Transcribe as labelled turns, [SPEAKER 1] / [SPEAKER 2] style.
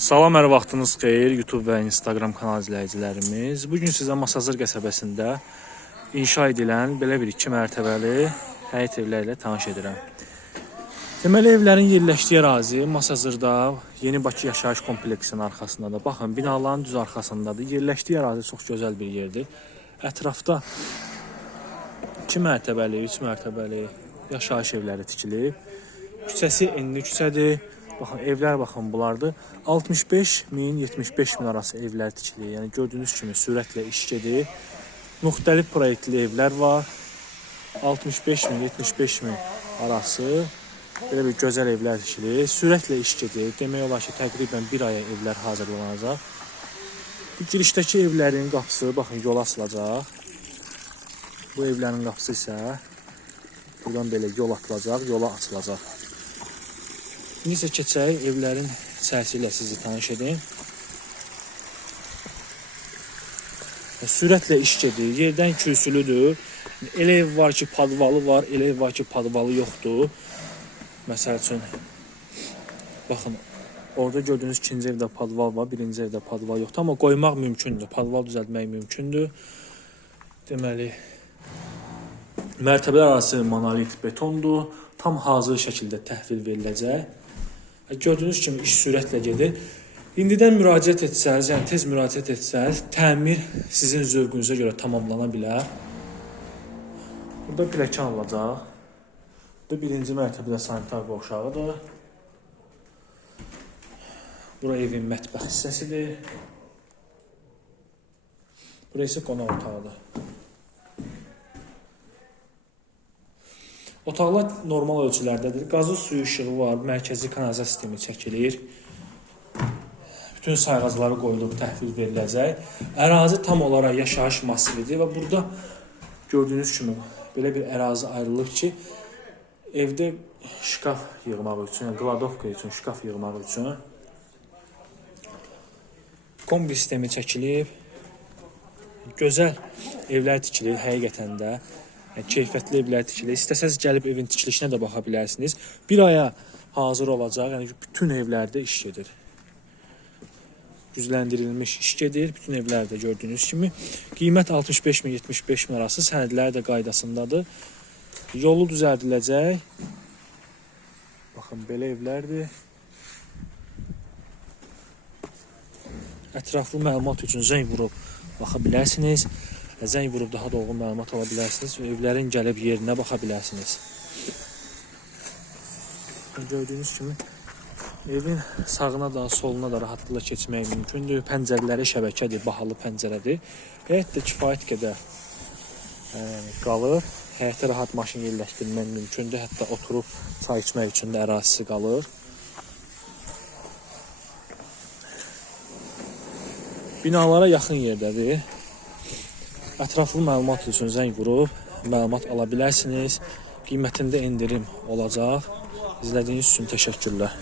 [SPEAKER 1] Salam, hər vaxtınız xeyir YouTube və Instagram kanal izləyicilərimiz. Bu gün sizə Masazır qəsəbəsində inşa edilən belə bir 2 mərtəbəli həyət evlərlə tanış edirəm. Deməli evlərin yerləşdiyi ərazi Masazırda Yeni Bakı yaşayış kompleksinin arxasındadır. Baxın, binaların düz arxasındadır. Yerləşdiyi ərazi çox gözəl bir yerdir. Ətrafda 2 mərtəbəli, 3 mərtəbəli yaşayış evləri tikilib. Küçəsi enli küçədir. Baxın evlər baxın bunlardır. 65 min 75 min arası evlər tikilir. Yəni gördüyünüz kimi sürətlə iş gedir. Müxtəlif proyektli evlər var. 65 min 75 min arası belə bir gözəl evlər tikilir. Sürətlə iş gedir. Demək olar ki, təqribən bir aya evlər hazırlanacaq. Bu girişdəki evlərin qapısı baxın yola açılacaq. Bu evlərin qapısı isə buradan belə yol atılacaq, yola açılacaq. İndi isə keçək evlərin içərisi ilə sizi tanış edim. Sürətlə iş gedir, yerdən kürsülüdür. Elə ev var ki, padvalı var, elə ev var ki, padvalı yoxdur. Məsəl üçün, baxın, orada gördüyünüz ikinci evdə padval var, birinci evdə padval yoxdur. Amma qoymaq mümkündür, padval düzəltmək mümkündür. Deməli, mərtəbələr arası monolit betondur. Tam hazır şəkildə təhvil veriləcək. Gördüyünüz kimi iş sürətlə gedir. İndidən müraciət etsəniz, yəni tez müraciət etsəniz, təmir sizin zövqünüzə görə tamamlana bilər. Burada pilləkən olacaq. Bu birinci mərtəbədə sanitar qovşağıdır. Bura evin mətbəx hissəsidir. Bura isə qonaq otağıdır. Otaqlar normal ölçülərdədir. Qazı suyu işığı var, mərkəzi kanalizasiya sistemi çəkilir. Bütün sayğacları qoyulub təhvil veriləcək. Ərazi tam olaraq yaşayış massividir və burada gördüyünüz kimi belə bir ərazi ayrılıb ki, evdə şkaf yığmaq üçün, qladovka üçün, şkaf yığmaq üçün kombi sistemi çəkilib. Gözəl evlər tikilir həqiqətən də. Keyfiyyətli evlər tikilir. İstəsəz gəlib evin tikilişinə də baxa bilərsiniz. Bir aya hazır olacaq. Yəni bütün evlərdə iş gedir. Gücləndirilmiş iş gedir. Bütün evlərdə gördüyünüz kimi. Qiymət 65 min 75 min arası sənədləri də qaydasındadır. Yolu düzəldiləcək. Baxın belə evlərdir. Ətraflı məlumat üçün zəng vurub baxa bilərsiniz. Zəng vurub daha dolğun məlumat ala bilərsiniz və evlərin gəlib yerinə baxa bilərsiniz. Gördüyünüz kimi evin sağına da, soluna da rahatlıqla keçmək mümkündür. Pəncərələri şəbəkədir, bahalı pəncərədir. Həyət də kifayət qədər ə, qalır. Həyətə rahat maşın yerləşdirmək mümkündür. Hətta oturub çay içmək üçün də ərazisi qalır. Binalara yaxın yerdədir. Ətraflı məlumat üçün zəng vurub məlumat ala bilərsiniz. Qiymətində endirim olacaq. İzlədiyiniz üçün təşəkkürlər.